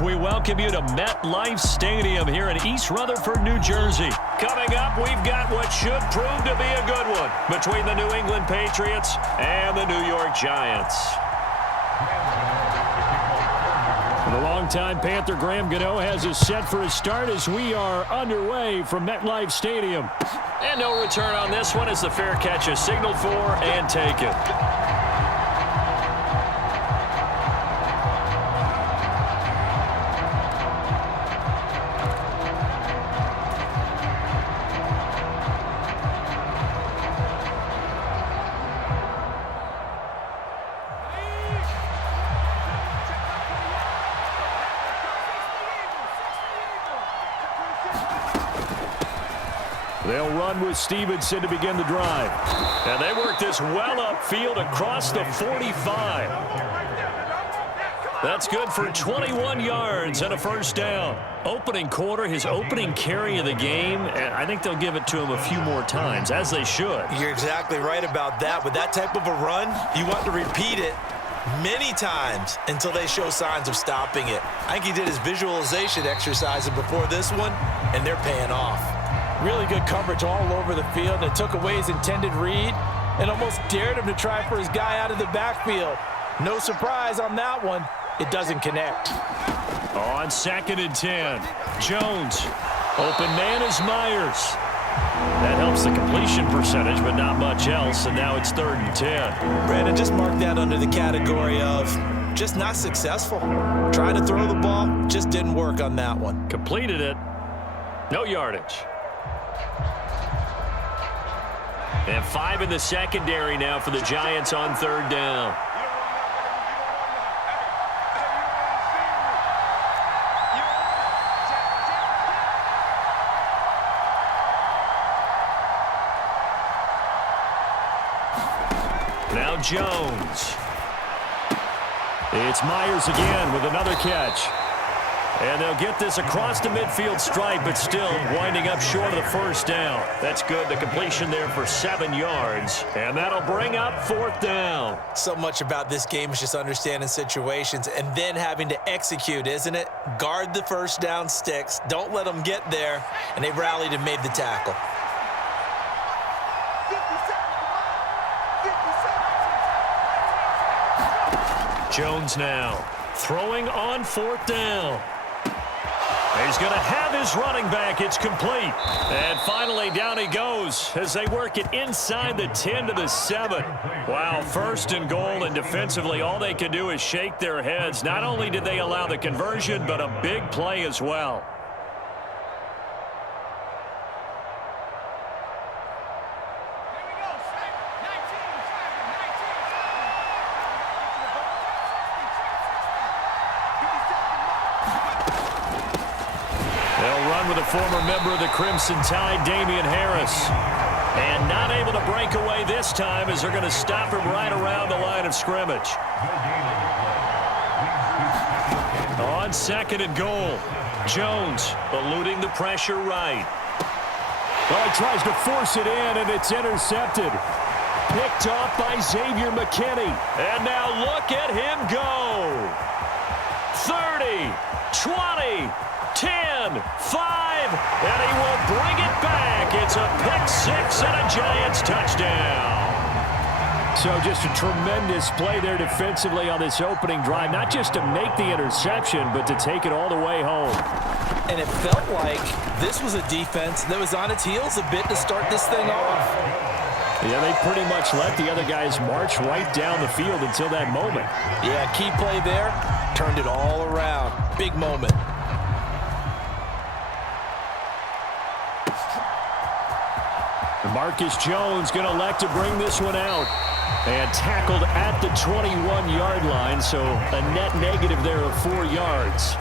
as we welcome you to MetLife Stadium here in East Rutherford, New Jersey. Coming up, we've got what should prove to be a good one between the New England Patriots and the New York Giants. The longtime Panther Graham Gano has us set for a start as we are underway from MetLife Stadium. And no return on this one as the fair catch is signaled for and taken. They'll run with Stevenson to begin the drive. And they work this well upfield across the 45. That's good for 21 yards and a first down. Opening quarter, his opening carry of the game, and I think they'll give it to him a few more times, as they should. You're exactly right about that. With that type of a run, you want to repeat it many times until they show signs of stopping it. I think he did his visualization exercises before this one, and they're paying off. Really good coverage all over the field, and it took away his intended read and almost dared him to try for his guy out of the backfield. No surprise on that one. It doesn't connect. On 2nd and 10, Jones. Open man is Myers. That helps the completion percentage, but not much else, and now it's 3rd and 10. Brandon, just mark that under the category of just not successful. Trying to throw the ball, just didn't work on that one. Completed it. No yardage. And 5 in the secondary now for the Giants on 3rd down. Now Jones. It's Myers again with another catch. And they'll get this across the midfield stripe, but still winding up short of the first down. That's good. The completion there for 7 yards. And that'll bring up 4th down. So much about this game is just understanding situations and then having to execute, isn't it? Guard the first down sticks. Don't let them get there. And they rallied and made the tackle. Jones now throwing on 4th down. He's going to have his running back. It's complete. And finally, down he goes as they work it inside the 10 to the 7. Wow, 1st and goal, and defensively, all they can do is shake their heads. Not only did they allow the conversion, but a big play as well. With a former member of the Crimson Tide, Damian Harris. And not able to break away this time as they're going to stop him right around the line of scrimmage. On 2nd and goal, Jones eluding the pressure right. Well, he tries to force it in, and it's intercepted. Picked off by Xavier McKinney. And now look at him go. 30, 20, 10, 5, and he will bring it back. It's a pick-6 and a Giants touchdown. So just a tremendous play there defensively on this opening drive, not just to make the interception, but to take it all the way home. And it felt like this was a defense that was on its heels a bit to start this thing off. Yeah, they pretty much let the other guys march right down the field until that moment. Yeah, key play there, turned it all around. Big moment. Marcus Jones going to elect to bring this one out. And tackled at the 21-yard line, so a net negative there of 4 yards.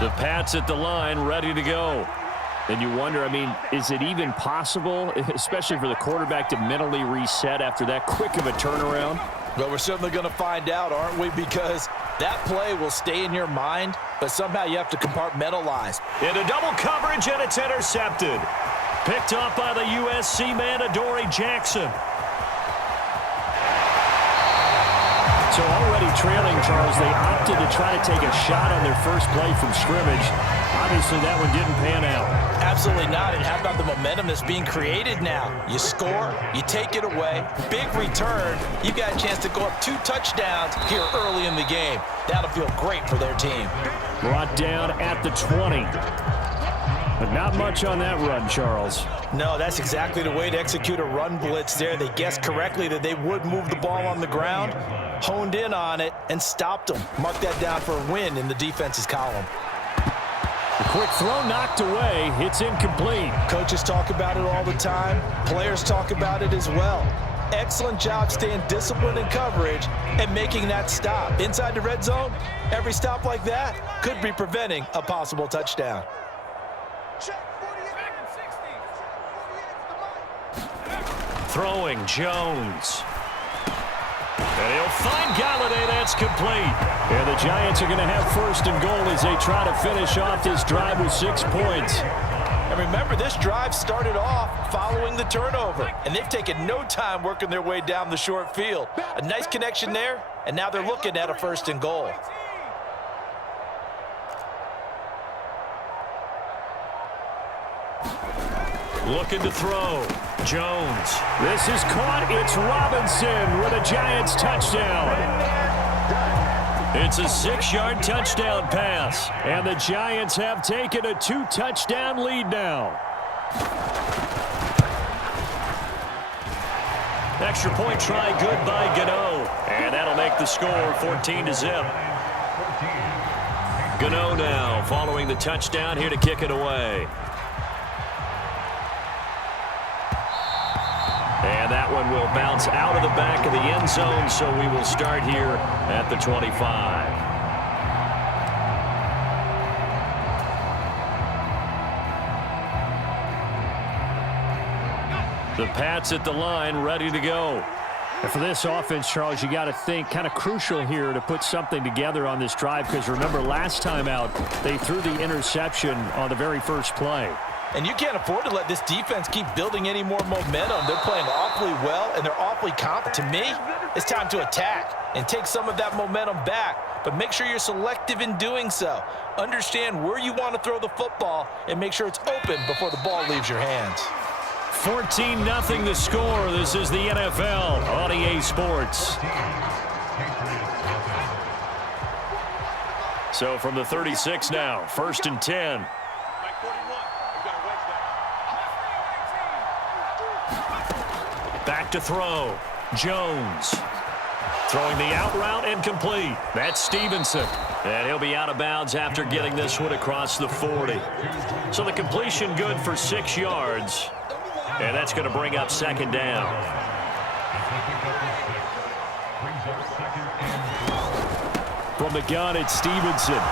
The Pats at the line, ready to go. And you wonder, I mean, is it even possible, especially for the quarterback, to mentally reset after that quick of a turnaround? Well, we're certainly going to find out, aren't we? Because that play will stay in your mind, but somehow you have to compartmentalize. Into double coverage, and it's intercepted. Picked off by the USC man, Adoree Jackson. So already already trailing, Charles, they opted to try to take a shot on their first play from scrimmage. Obviously, that one didn't pan out. Absolutely not. And how about the momentum that's being created now? You score, you take it away, big return. You got a chance to go up 2 touchdowns here early in the game. That'll feel great for their team. Brought down at the 20. But not much on that run, Charles. No, that's exactly the way to execute a run blitz there. They guessed correctly that they would move the ball on the ground, honed in on it, and stopped them. Mark that down for a win in the defense's column. The quick throw knocked away. It's incomplete. Coaches talk about it all the time. Players talk about it as well. Excellent job staying disciplined in coverage and making that stop. Inside the red zone, every stop like that could be preventing a possible touchdown. Throwing Jones. And he'll find Galladay. That's complete. And the Giants are going to have first and goal as they try to finish off this drive with 6 points. And remember, this drive started off following the turnover, and they've taken no time working their way down the short field. A nice connection there, and now they're looking at a first and goal. Looking to throw. Jones. This is caught. It's Robinson with a Giants touchdown. It's a 6-yard touchdown pass. And the Giants have taken a 2-touchdown lead now. Extra point try good by Gano. And that'll make the score 14-0. Gano now following the touchdown here to kick it away. And that one will bounce out of the back of the end zone, so we will start here at the 25. The Pats at the line, ready to go. And for this offense, Charles, you got to think kind of crucial here to put something together on this drive, because remember last time out, they threw the interception on the very first play. And you can't afford to let this defense keep building any more momentum. They're playing awfully well, and they're awfully confident. To me, it's time to attack and take some of that momentum back. But make sure you're selective in doing so. Understand where you want to throw the football and make sure it's open before the ball leaves your hands. 14-0 the score. This is the NFL on EA Sports. So from the 36 now, 1st and 10. Back to throw. Jones. Throwing the out route and complete. That's Stevenson. And he'll be out of bounds after getting this one across the 40. So the completion good for 6 yards. And that's going to bring up 2nd down. From the gun, it's Stevenson.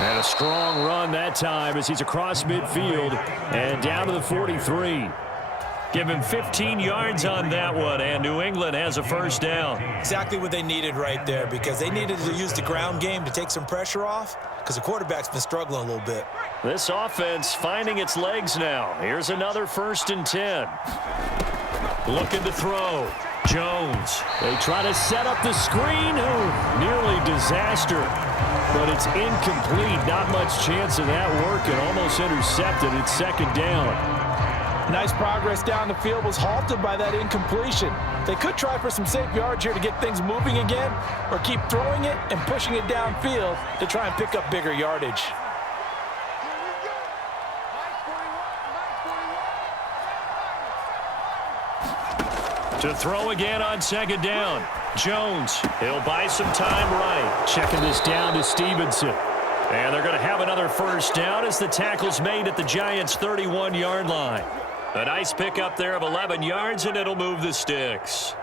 And a strong run that time as he's across midfield and down to the 43. Give him 15 yards on that one, and New England has a first down. Exactly what they needed right there, because they needed to use the ground game to take some pressure off, because the quarterback's been struggling a little bit. This offense finding its legs now. Here's another 1st and 10. Looking to throw. Jones. They try to set up the screen. Oh, nearly disaster. But it's incomplete. Not much chance of that working. Almost intercepted. It's 2nd down. Nice progress down the field was halted by that incompletion. They could try for some safe yards here to get things moving again, or keep throwing it and pushing it downfield to try and pick up bigger yardage. To throw again on 2nd down. Jones, he'll buy some time right. Checking this down to Stevenson. And they're going to have another first down as the tackle's made at the Giants' 31-yard line. A nice pickup there of 11 yards, and it'll move the sticks.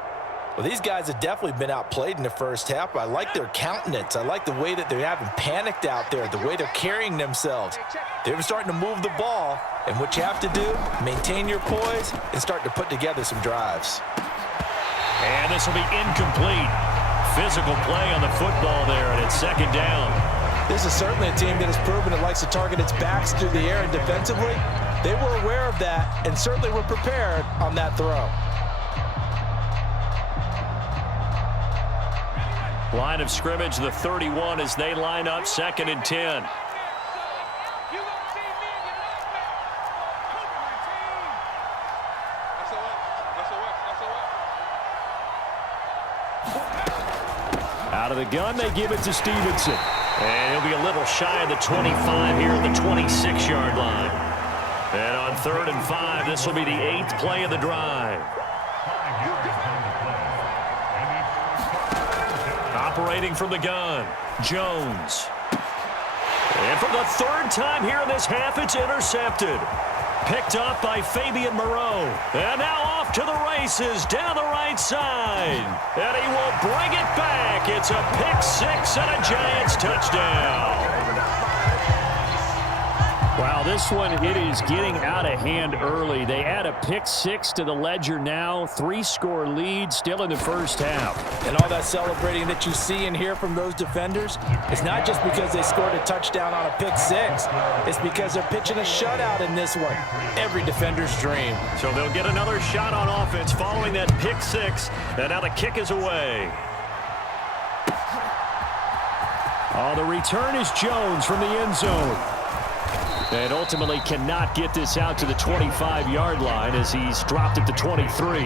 Well, these guys have definitely been outplayed in the first half. I like their countenance. I like the way that they haven't panicked out there, the way they're carrying themselves. They're starting to move the ball, and what you have to do, maintain your poise and start to put together some drives. And this will be incomplete. Physical play on the football there, and it's 2nd down. This is certainly a team that has proven it likes to target its backs through the air and defensively. They were aware of that and certainly were prepared on that throw. Line of scrimmage, the 31 as they line up 2nd and 10. Out of the gun, they give it to Stevenson. And he'll be a little shy of the 25 here at the 26-yard line. And on 3rd and 5, this will be the 8th play of the drive. Operating from the gun, Jones. And for the 3rd time here in this half, it's intercepted. Picked up by Fabian Moreau. And now off to the races down the right side. And he will bring it back. It's a pick 6 and a Giants touchdown. Wow, this one, it is getting out of hand early. They add a pick 6 to the ledger now. 3-score lead still in the first half. And all that celebrating that you see and hear from those defenders, it's not just because they scored a touchdown on a pick 6. It's because they're pitching a shutout in this one. Every defender's dream. So they'll get another shot on offense following that pick 6. And now the kick is away. Oh, the return is Jones from the end zone. And ultimately cannot get this out to the 25-yard line as he's dropped at the 23.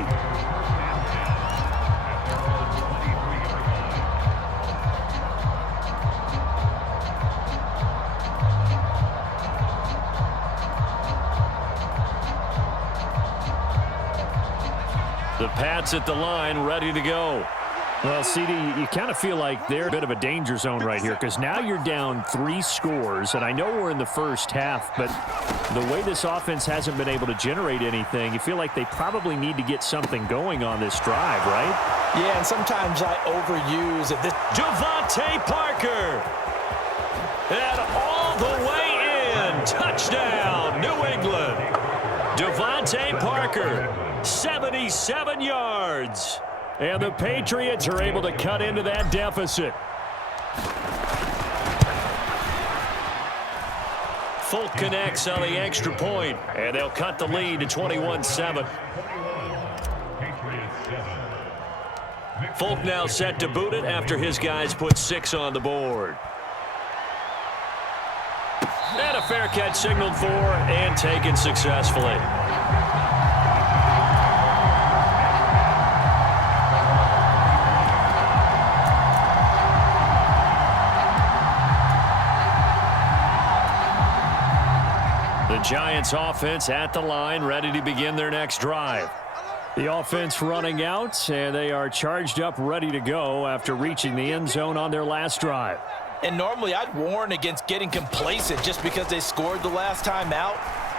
The Pats at the line, ready to go. Well, CD, you kind of feel like they're a bit of a danger zone right here because now you're down 3 scores, and I know we're in the first half, but the way this offense hasn't been able to generate anything, you feel like they probably need to get something going on this drive, right? Yeah, and sometimes I overuse it. Devontae Parker. And all the way in. Touchdown, New England. Devontae Parker, 77 yards. And the Patriots are able to cut into that deficit. Folk connects on the extra point, and they'll cut the lead to 21-7. Folk now set to boot it after his guys put 6 on the board. And a fair catch signaled for and taken successfully. The Giants offense at the line, ready to begin their next drive. The offense running out, and they are charged up, ready to go after reaching the end zone on their last drive. And normally I'd warn against getting complacent just because they scored the last time out.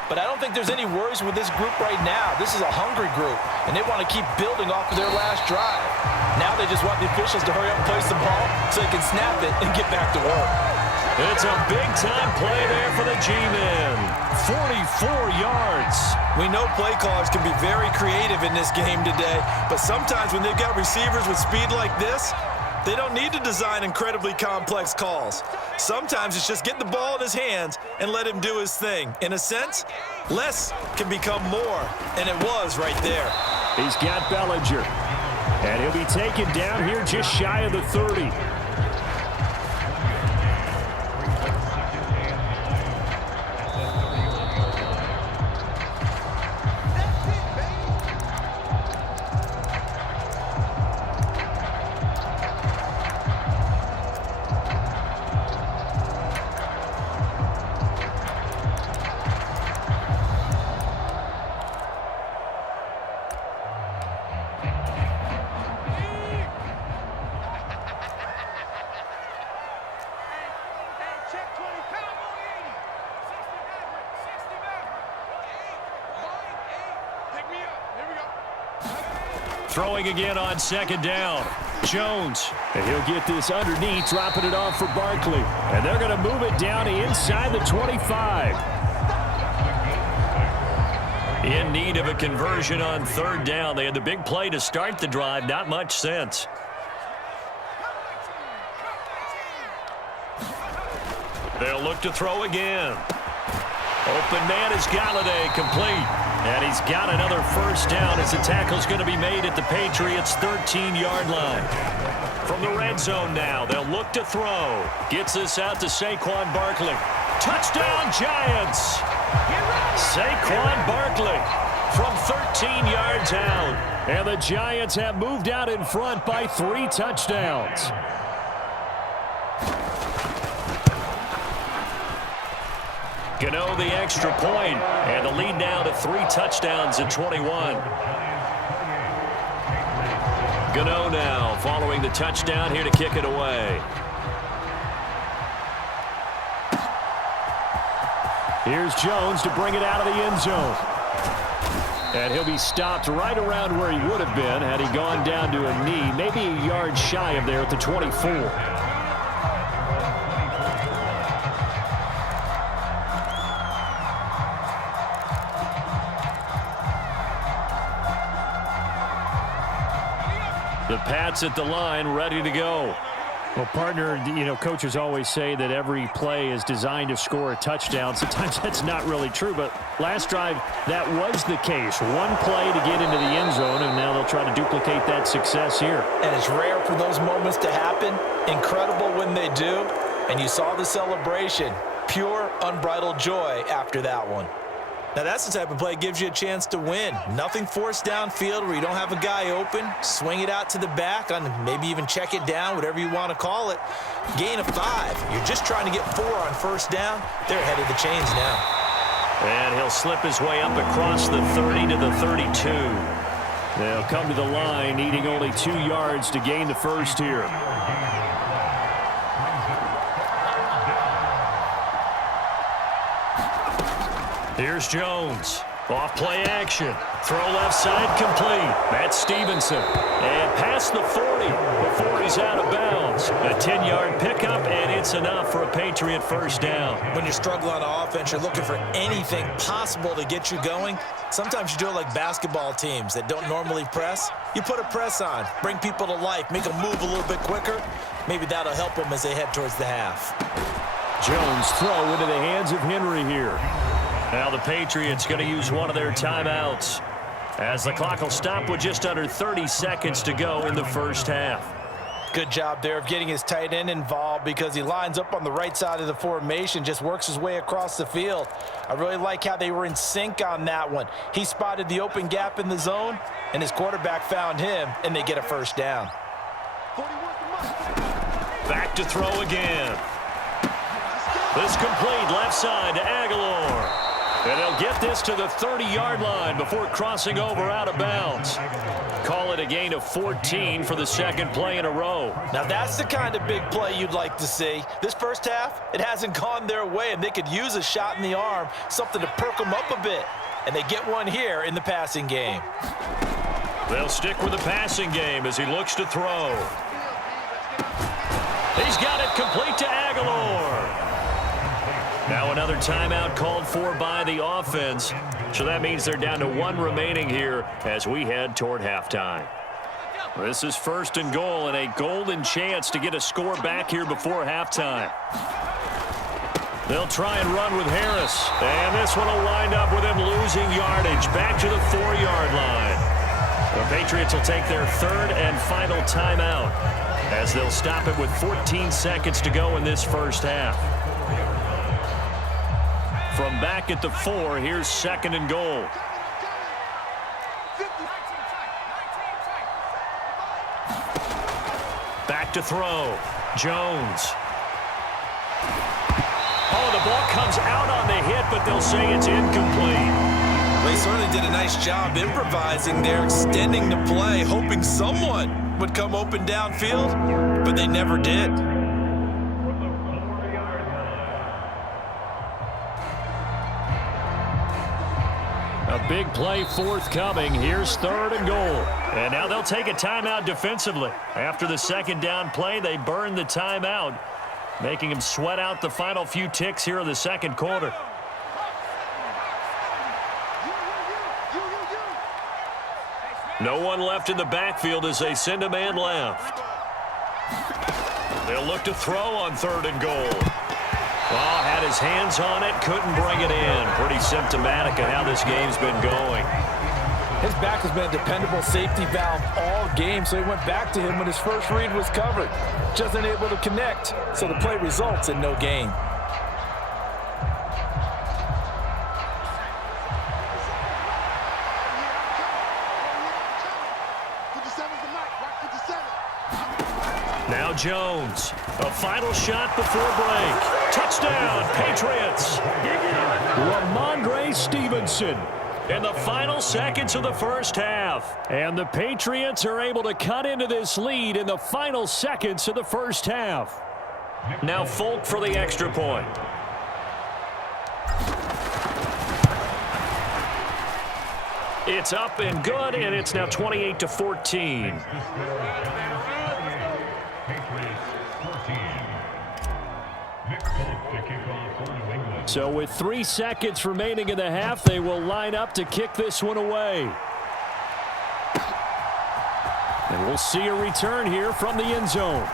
But I don't think there's any worries with this group right now. This is a hungry group, and they want to keep building off of their last drive. Now they just want the officials to hurry up and place the ball so they can snap it and get back to work. It's a big-time play there for the G-men. 44 yards. We know play callers can be very creative in this game today, but sometimes when they've got receivers with speed like this, they don't need to design incredibly complex calls. Sometimes it's just get the ball in his hands and let him do his thing. In a sense, less can become more, and it was right there. He's got Bellinger, and he'll be taken down here just shy of the 30. Throwing again on 2nd down. Jones, and he'll get this underneath, dropping it off for Barkley. And they're going to move it down inside the 25. In need of a conversion on 3rd down. They had the big play to start the drive. Not much sense. They'll look to throw again. Open man is Galladay, complete. And he's got another first down as the tackle's going to be made at the Patriots' 13-yard line. From the red zone now, they'll look to throw. Gets this out to Saquon Barkley. Touchdown, Giants! Saquon Barkley from 13 yards out. And the Giants have moved out in front by 3 touchdowns. Gano the extra point, and the lead now to 3 touchdowns at 21. Gano now following the touchdown here to kick it away. Here's Jones to bring it out of the end zone. And he'll be stopped right around where he would have been had he gone down to a knee, maybe a yard shy of there at the 24. The Pats at the line, ready to go. Well, partner, coaches always say that every play is designed to score a touchdown. Sometimes that's not really true, but last drive, that was the case. One play to get into the end zone, and now they'll try to duplicate that success here. And it's rare for those moments to happen. Incredible when they do. And you saw the celebration. Pure, unbridled joy after that one. Now, that's the type of play that gives you a chance to win. Nothing forced downfield where you don't have a guy open. Swing it out to the back, maybe even check it down, whatever you want to call it. Gain of 5. You're just trying to get 4 on first down. They're ahead of the chains now. And he'll slip his way up across the 30 to the 32. They'll come to the line, needing only 2 yards to gain the first here. Here's Jones. Off play action. Throw left side complete. That's Stevenson. And past the 40 before he's out of bounds. A 10-yard pickup, and it's enough for a Patriot first down. When you struggle on offense, you're looking for anything possible to get you going. Sometimes you do it like basketball teams that don't normally press. You put a press on, bring people to life, make them move a little bit quicker. Maybe that'll help them as they head towards the half. Jones throw into the hands of Henry here. Now the Patriots going to use one of their timeouts as the clock will stop with just under 30 seconds to go in the first half. Good job there of getting his tight end involved because he lines up on the right side of the formation, just works his way across the field. I really like how they were in sync on that one. He spotted the open gap in the zone, and his quarterback found him, and they get a first down. Back to throw again. This complete left side to Aguilar. And they'll get this to the 30-yard line before crossing over out of bounds. Call it a gain of 14 for the second play in a row. Now that's the kind of big play you'd like to see. This first half, it hasn't gone their way, and they could use a shot in the arm, something to perk them up a bit. And they get one here in the passing game. They'll stick with the passing game as he looks to throw. He's got it complete to Aguilar. Now another timeout called for by the offense. So that means they're down to 1 remaining here as we head toward halftime. This is first and goal and a golden chance to get a score back here before halftime. They'll try and run with Harris. And this one will wind up with him losing yardage back to the 4-yard line. The Patriots will take their 3rd and final timeout as they'll stop it with 14 seconds to go in this first half. From back at the 4, here's 2nd and goal. Back to throw. Jones. Oh, the ball comes out on the hit, but they'll say it's incomplete. They certainly did a nice job improvising there, extending the play, hoping someone would come open downfield, but they never did. A big play forthcoming. Here's 3rd and goal. And now they'll take a timeout defensively. After the second down play, they burn the timeout, making them sweat out the final few ticks here in the second quarter. No one left in the backfield as they send a man left. They'll look to throw on 3rd and goal. Oh, had his hands on it, couldn't bring it in. Pretty symptomatic of how this game's been going. His back has been a dependable safety valve all game, so he went back to him when his first read was covered. Just unable to connect, so the play results in no gain. Now Jones, a final shot before break. Touchdown, Patriots. Ramondre Stevenson in the final seconds of the first half. And the Patriots are able to cut into this lead in the final seconds of the first half. Now Folk for the extra point. It's up and good, and it's now 28-14. So with 3 seconds remaining in the half, they will line up to kick this one away. And we'll see a return here from the end zone.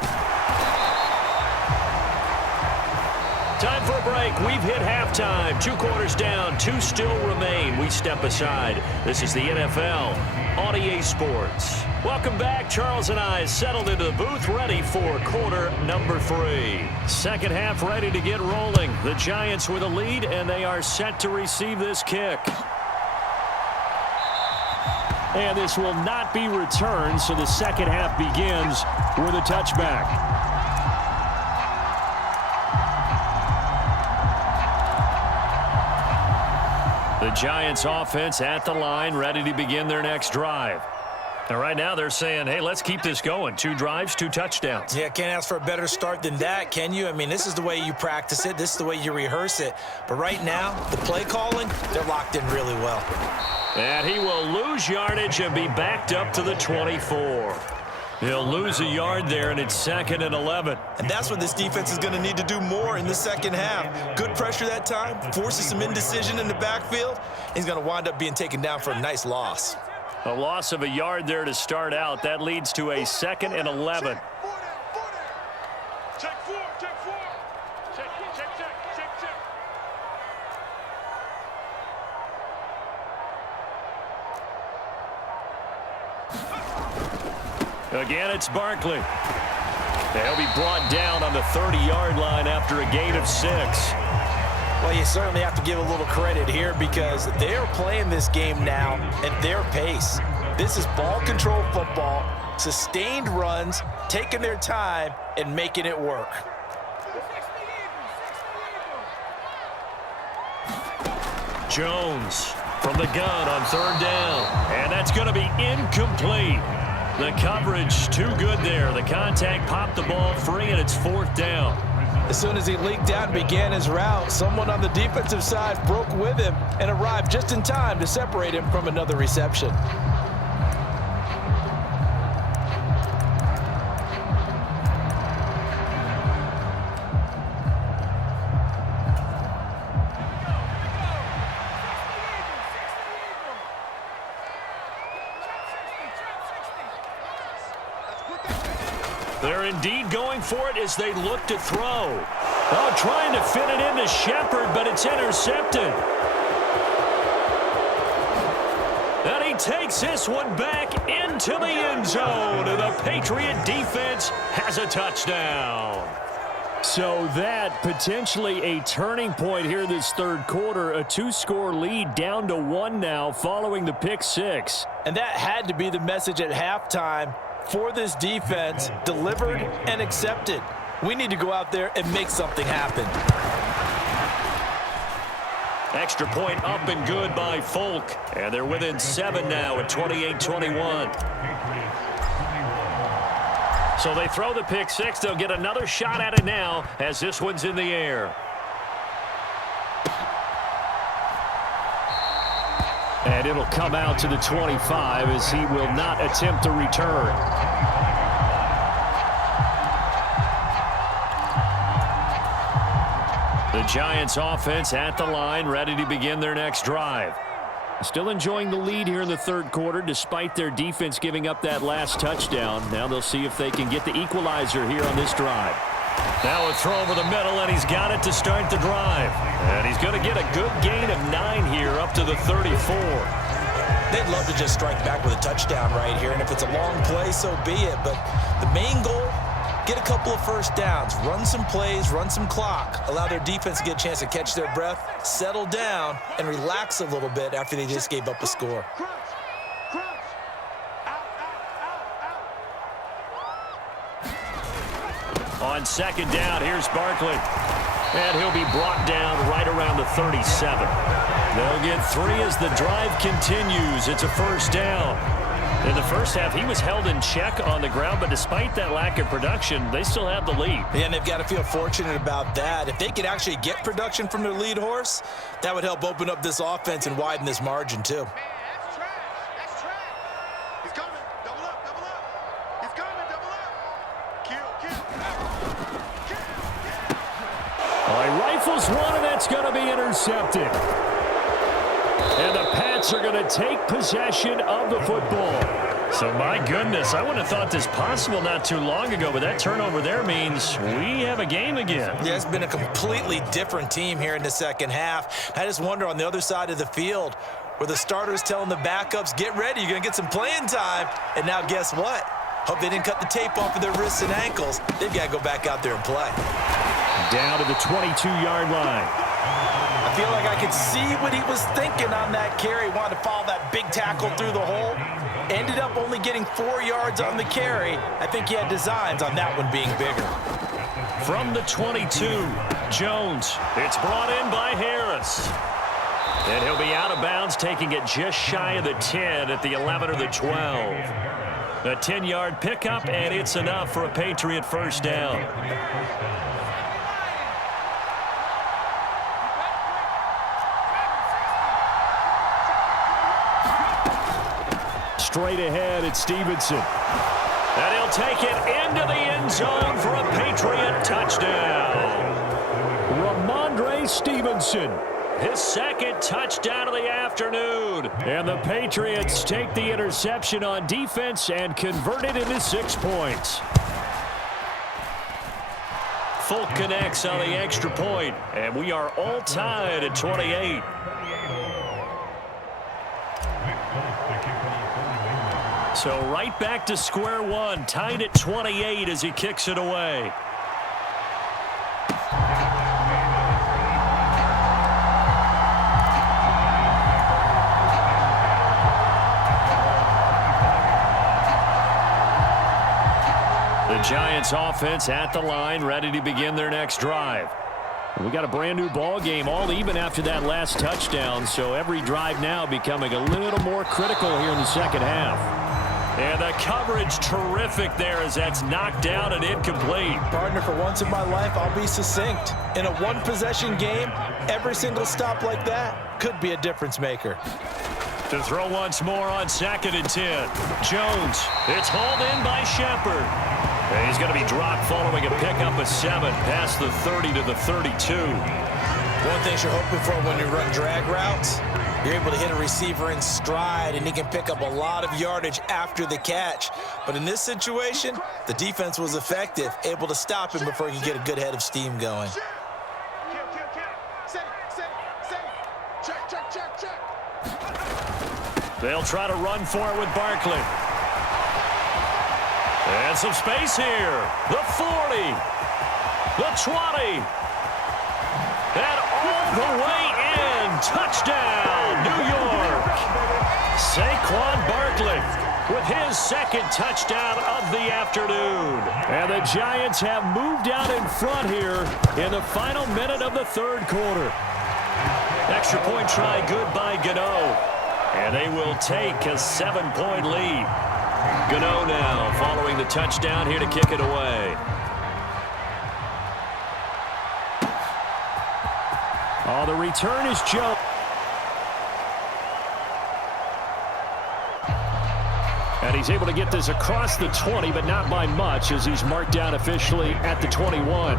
Time for a break. We've hit halftime. 2 quarters down. 2 still remain. We step aside. This is the NFL on EA Sports. Welcome back. Charles and I settled into the booth, ready for quarter number 3. Second half ready to get rolling. The Giants with a lead, and they are set to receive this kick. And this will not be returned, so the second half begins with a touchback. The Giants offense at the line, ready to begin their next drive. And right now they're saying, hey, let's keep this going. 2 drives, 2 touchdowns. Yeah, can't ask for a better start than that, can you? I mean, this is the way you practice it. This is the way you rehearse it. But right now, the play calling, they're locked in really well. And he will lose yardage and be backed up to the 24. He'll lose a yard there, and it's 2nd and 11. And that's what this defense is going to need to do more in the second half. Good pressure that time, forces some indecision in the backfield. He's going to wind up being taken down for a nice loss. A loss of a yard there to start out. That leads to a 2nd and 11. Check 4, check 4. Check. Again, it's Barkley. He'll be brought down on the 30-yard line after a gain of 6. Well, you certainly have to give a little credit here because they are playing this game now at their pace. This is ball control football, sustained runs, taking their time and making it work. Jones from the gun on 3rd down. And that's going to be incomplete. The coverage too good there. The contact popped the ball free, and it's 4th down. As soon as he leaked out and began his route, someone on the defensive side broke with him and arrived just in time to separate him from another reception. They're indeed going for it as they look to throw. Oh, trying to fit it into Shepard, but it's intercepted. And he takes this one back into the end zone, and the Patriot defense has a touchdown. So that potentially a turning point here this 3rd quarter, a 2-score lead down to 1 now following the pick 6. And that had to be the message at halftime for this defense, delivered and accepted. We need to go out there and make something happen. Extra point up and good by Folk. And they're within 7 now at 28-21. So they throw the pick 6. They'll get another shot at it now as this one's in the air. And it'll come out to the 25 as he will not attempt to return. The Giants offense at the line, ready to begin their next drive. Still enjoying the lead here in the 3rd quarter despite their defense giving up that last touchdown. Now they'll see if they can get the equalizer here on this drive. Now a throw over the middle, and he's got it to start the drive. And he's going to get a good gain of 9 here up to the 34. They'd love to just strike back with a touchdown right here, and if it's a long play, so be it. But the main goal, get a couple of first downs, run some plays, run some clock, allow their defense to get a chance to catch their breath, settle down, and relax a little bit after they just gave up a score. On second down, here's Barkley. And he'll be brought down right around the 37. They'll get 3 as the drive continues. It's a first down. In the first half, he was held in check on the ground, but despite that lack of production, they still have the lead. Yeah, and they've got to feel fortunate about that. If they could actually get production from their lead horse, that would help open up this offense and widen this margin, too. That's trash. He's coming. Double up. He's coming. Double up. Kill. He rifles one, and that's going to be intercepted. And the Pats are going to take possession of the football. So, my goodness, I wouldn't have thought this possible not too long ago, but that turnover there means we have a game again. Yeah, it's been a completely different team here in the second half. I just wonder on the other side of the field where the starters telling the backups, get ready, you're going to get some playing time. And now guess what? Hope they didn't cut the tape off of their wrists and ankles. They've got to go back out there and play. Down to the 22-yard line. I feel like I could see what he was thinking on that carry. Wanted to follow that big tackle through the hole. Ended up only getting 4 yards on the carry. I think he had designs on that one being bigger. From the 22, Jones. It's brought in by Harris. And he'll be out of bounds, taking it just shy of the 10 at the 11 or the 12. A 10-yard pickup, and it's enough for a Patriot first down. Straight ahead, it's Stevenson. And he'll take it into the end zone for a Patriot touchdown. Ramondre Stevenson, his second touchdown of the afternoon. And the Patriots take the interception on defense and convert it into 6 points. Folk connects on the extra point, and we are all tied at 28. So right back to square one, tied at 28 as he kicks it away. The Giants offense at the line, ready to begin their next drive. We got a brand new ball game, all even after that last touchdown, so every drive now becoming a little more critical here in the second half. And the coverage terrific there as that's knocked down and incomplete. Partner, for once in my life, I'll be succinct. In a one-possession game, every single stop like that could be a difference maker. To throw once more on 2nd and 10. Jones, it's hauled in by Shepard. And he's going to be dropped following a pickup of 7 past the 30 to the 32. One thing you're hoping for when you run drag routes, you're able to hit a receiver in stride, and he can pick up a lot of yardage after the catch. But in this situation, the defense was effective, able to stop him before he could get a good head of steam going. They'll try to run for it with Barkley. And some space here. The 40. The 20. And all the way in. Touchdown, New York. Saquon Barkley with his second touchdown of the afternoon. And the Giants have moved out in front here in the final minute of the third quarter. Extra point try good by Gano. And they will take a 7-point lead. Gano now following the touchdown here to kick it away. Oh, the return is Joe. And he's able to get this across the 20, but not by much as he's marked down officially at the 21.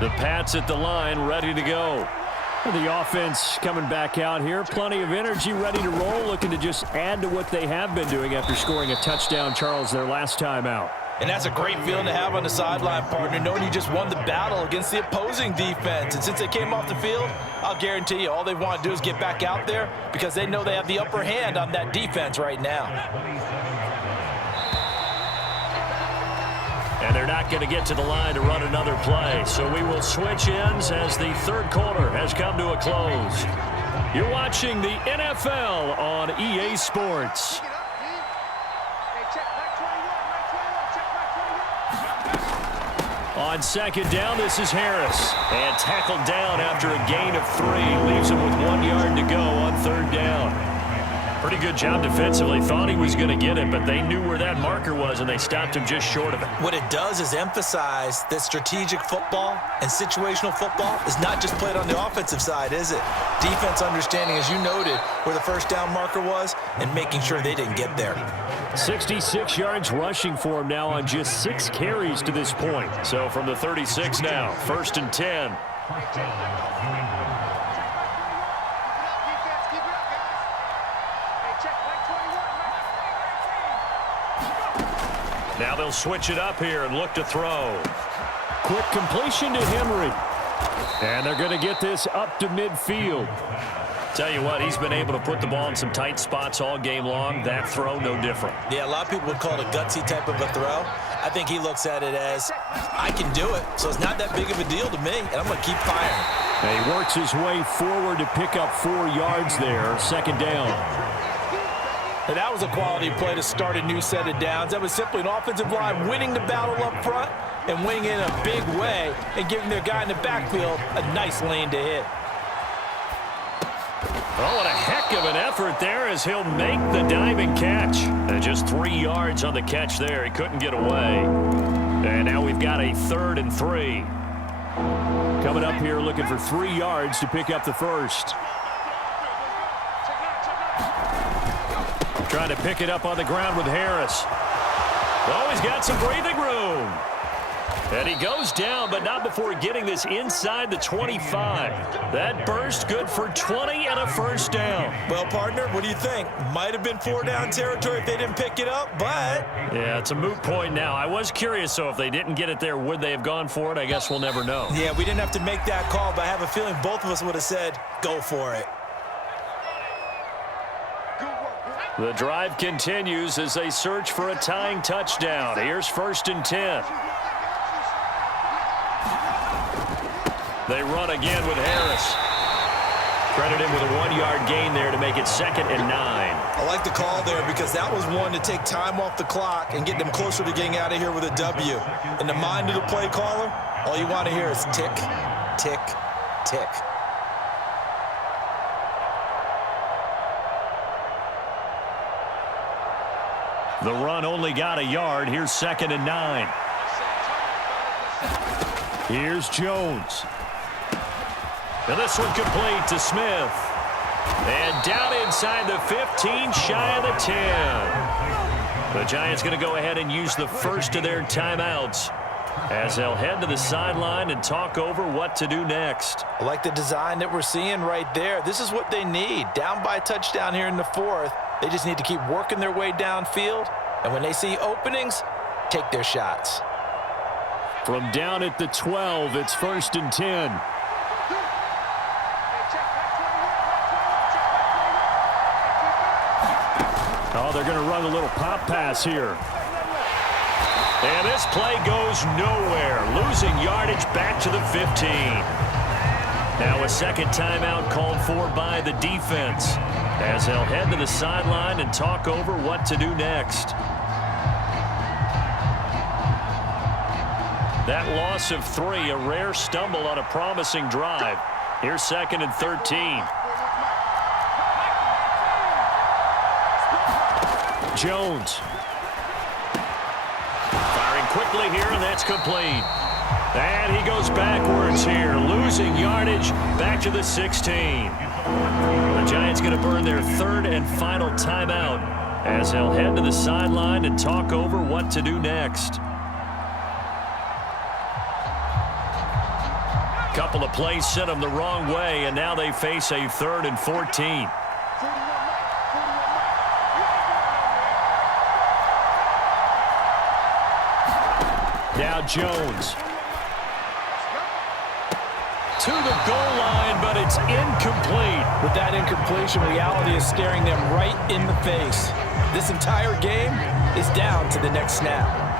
The Pats at the line, ready to go. The offense coming back out here. Plenty of energy, ready to roll, looking to just add to what they have been doing after scoring a touchdown, Charles, their last time out. And that's a great feeling to have on the sideline, partner, knowing you just won the battle against the opposing defense. And since they came off the field, I'll guarantee you all they want to do is get back out there because they know they have the upper hand on that defense right now. And they're not going to get to the line to run another play. So we will switch ends as the third quarter has come to a close. You're watching the NFL on EA Sports. On second down, this is Harris. And tackled down after a gain of 3. Leaves him with 1 yard to go on third down. Pretty good job defensively. Thought he was going to get it, but they knew where that marker was, and they stopped him just short of it. What it does is emphasize that strategic football and situational football is not just played on the offensive side, is it? Defense understanding, as you noted, where the first down marker was and making sure they didn't get there. 66 yards rushing for him now on just 6 carries to this point. So from the 36 now, 1st and 10. Now they'll switch it up here and look to throw. Quick completion to Henry. And they're going to get this up to midfield. Tell you what, he's been able to put the ball in some tight spots all game long. That throw, no different. Yeah, a lot of people would call it a gutsy type of a throw. I think he looks at it as, I can do it, so it's not that big of a deal to me, and I'm going to keep firing. And he works his way forward to pick up 4 yards there, second down. And that was a quality play to start a new set of downs. That was simply an offensive line winning the battle up front and winning in a big way and giving their guy in the backfield a nice lane to hit. Oh, what a heck of an effort there as he'll make the diving catch. And just 3 yards on the catch there. He couldn't get away. And now we've got a 3rd and 3. Coming up here looking for 3 yards to pick up the first. Trying to pick it up on the ground with Harris. Oh, he's got some breathing room. And he goes down, but not before getting this inside the 25. That burst good for 20 and a first down. Well, partner, what do you think? Might have been 4-down territory if they didn't pick it up, but... Yeah, it's a moot point now. I was curious, so if they didn't get it there, would they have gone for it? I guess we'll never know. Yeah, we didn't have to make that call, but I have a feeling both of us would have said, go for it. The drive continues as they search for a tying touchdown. Here's 1st and 10. They run again with Harris. Credit him with a 1-yard gain there to make it 2nd and 9. I like the call there because that was one to take time off the clock and get them closer to getting out of here with a W. In the mind of the play caller, all you want to hear is tick, tick, tick. The run only got a yard. Here's 2nd and 9. Here's Jones. And this one complete to Smith. And down inside the 15, shy of the 10. The Giants going to go ahead and use the first of their timeouts as they'll head to the sideline and talk over what to do next. I like the design that we're seeing right there. This is what they need. Down by a touchdown here in the 4th. They just need to keep working their way downfield. And when they see openings, take their shots. From down at the 12, it's 1st and 10. Oh, they're going to run a little pop pass here. And this play goes nowhere. Losing yardage back to the 15. Now a second timeout called for by the defense as they'll head to the sideline and talk over what to do next. That loss of 3, a rare stumble on a promising drive. Here's 2nd and 13. Jones. Firing quickly here, and that's complete. And he goes backwards here, losing yardage back to the 16. The Giants going to burn their 3rd and final timeout as they'll head to the sideline and talk over what to do next. Couple of plays sent them the wrong way, and now they face a 3rd and 14. Now Jones. To the goal line, but it's incomplete. With that incompletion, reality is staring them right in the face. This entire game is down to the next snap.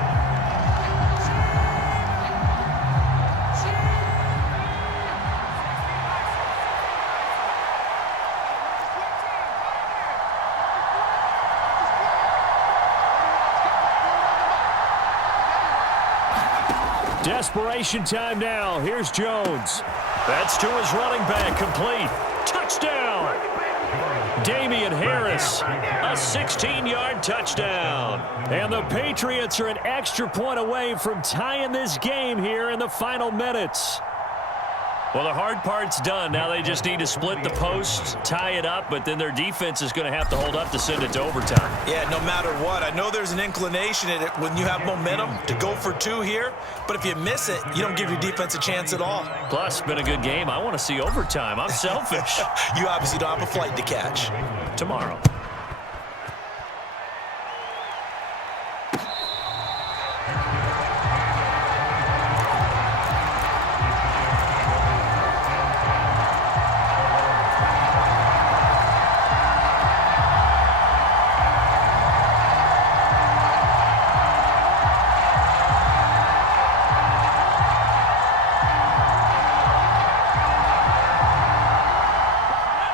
Desperation time now. Here's Jones. That's to his running back. Complete. Touchdown. Damian Harris. A 16-yard touchdown. And the Patriots are an extra point away from tying this game here in the final minutes. Well, the hard part's done. Now they just need to split the posts, tie it up, but then their defense is going to have to hold up to send it to overtime. Yeah, no matter what. I know there's an inclination in it when you have momentum to go for 2 here, but if you miss it, you don't give your defense a chance at all. Plus, it's been a good game. I want to see overtime. I'm selfish. You obviously don't have a flight to catch. Tomorrow.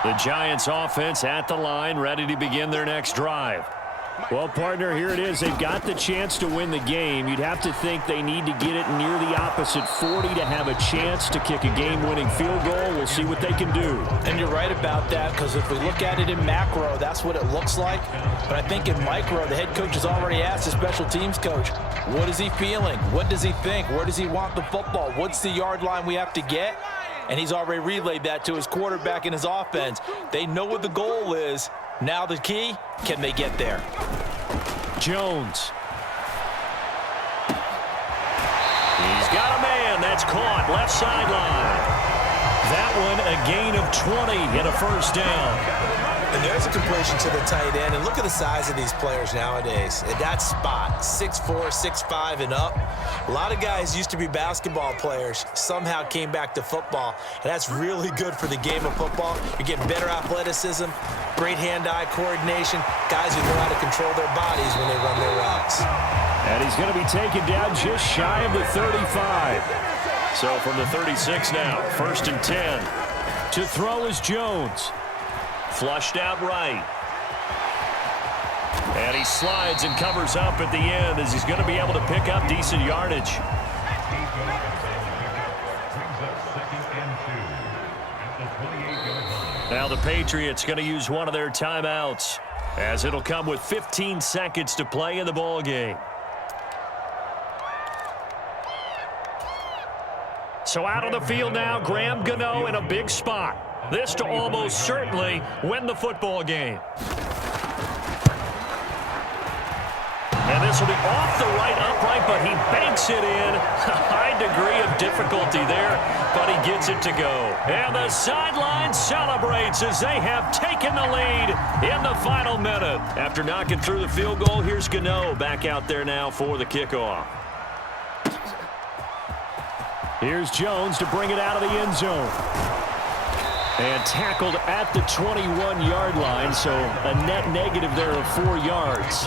The Giants offense at the line, ready to begin their next drive. Well, partner, here it is. They've got the chance to win the game. You'd have to think they need to get it near the opposite 40 to have a chance to kick a game-winning field goal. We'll see what they can do. And you're right about that, because if we look at it in macro, that's what it looks like. But I think in micro, the head coach has already asked the special teams coach, what is he feeling? What does he think? Where does he want the football? What's the yard line we have to get? And he's already relayed that to his quarterback and his offense. They know what the goal is. Now the key, can they get there? Jones. He's got a man. That's caught. Left sideline. That one a gain of 20 and a first down. And there's a completion to the tight end. And look at the size of these players nowadays. At that spot, 6'4", 6'5", and up. A lot of guys used to be basketball players, somehow came back to football. And that's really good for the game of football. You're getting better athleticism, great hand-eye coordination, guys who know how to control their bodies when they run their routes. And he's going to be taken down just shy of the 35. So from the 36 now, 1st and 10. To throw is Jones. Flushed out right. And he slides and covers up at the end as he's going to be able to pick up decent yardage. Now the Patriots going to use one of their timeouts as it'll come with 15 seconds to play in the ball game. So out on the field now, Graham Gano in a big spot. This to almost certainly win the football game. And this will be off the right upright, but he banks it in. A high degree of difficulty there, but he gets it to go. And the sideline celebrates as they have taken the lead in the final minute. After knocking through the field goal, here's Gano back out there now for the kickoff. Here's Jones to bring it out of the end zone. And tackled at the 21-yard line, so a net negative there of 4 yards.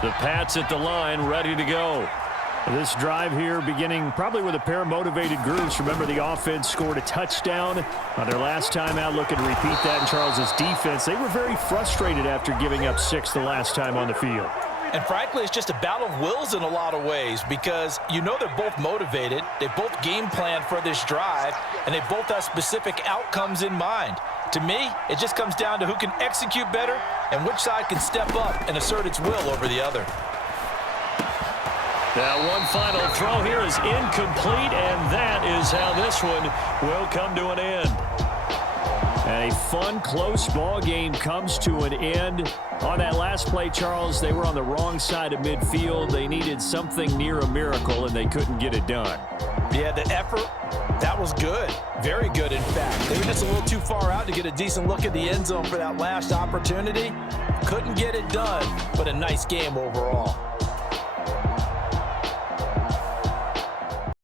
The Pats at the line, ready to go. This drive here beginning probably with a pair of motivated groups. Remember, the offense scored a touchdown on their last time out, looking to repeat that in Charles's defense. They were very frustrated after giving up 6 the last time on the field. And frankly, it's just a battle of wills in a lot of ways, because you know they're both motivated, they both game plan for this drive, and they both have specific outcomes in mind. To me, it just comes down to who can execute better and which side can step up and assert its will over the other. Now one final throw here is incomplete, and that is how this one will come to an end. And a fun, close ball game comes to an end. On that last play, Charles, they were on the wrong side of midfield. They needed something near a miracle, and they couldn't get it done. Yeah, the effort, that was good. Very good, in fact. They were just a little too far out to get a decent look at the end zone for that last opportunity. Couldn't get it done, but a nice game overall.